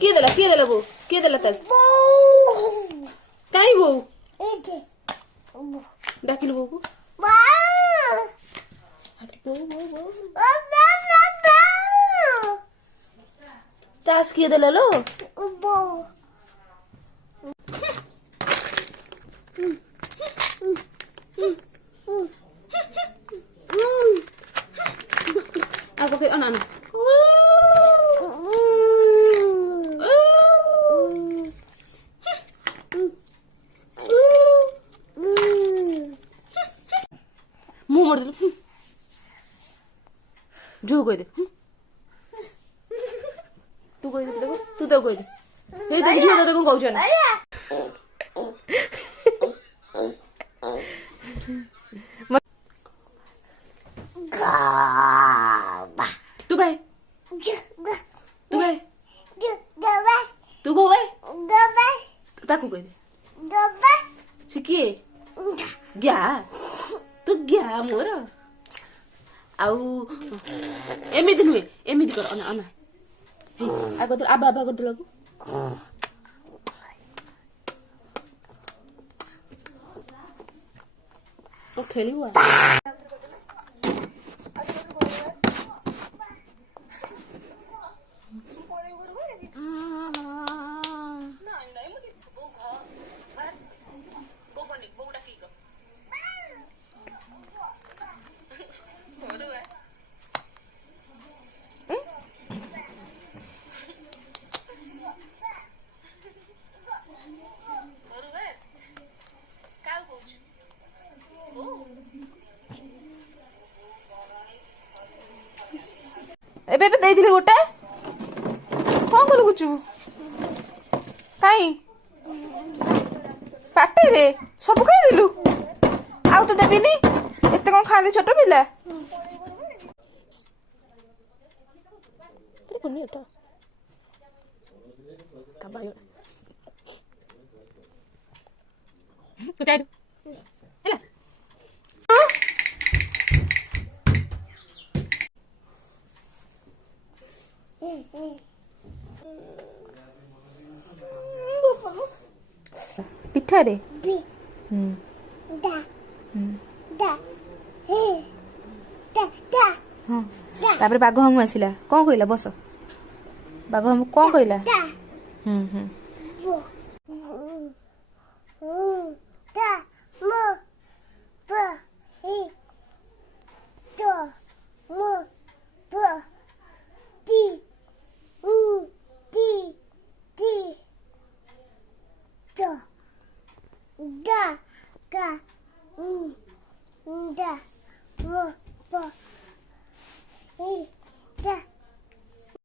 କିଏ ଦେଲା ବୋଉ କିଏ ଦେଲା ତାକୁ କାଇଁ ବୋଉ ଡାକିଲୁ ବୋଉକୁ ତାସ୍ କିଏ ଦେଲା ଲୋ ଆଉ ପକେଇ ଅନା मुंह मोड़ दे जो कह दे तू कह दे देखो तू तो कह दे हे देख झूठ तो कहू चल तू भाई तू भाई तू गो भाई ताकू कह दे सिकिए गया तू गया मोर आउ एमिति नुहे एमिति कर अना अना हे आगो तो आबा आबा कर दलगु तो खेली हुआ ଏବେ ଏବେ ଦେଇଥିଲି ଗୋଟେ କଣ କଲୁ ଗୁଚୁ କାଇଁ ପାଟିରେ ସବୁ ଖାଇଦେଲୁ ଆଉ ତ ଦେବିନି ଏତେ କଣ ଖାଆନ୍ତି ଛୋଟ ପିଲା ପିଠାରେ ତାପରେ ବାଘ ମାମୁଁ ଆସିଲା କଣ କହିଲା ବସ ବାଘ ମାମୁଁ କଣ କହିଲା Da,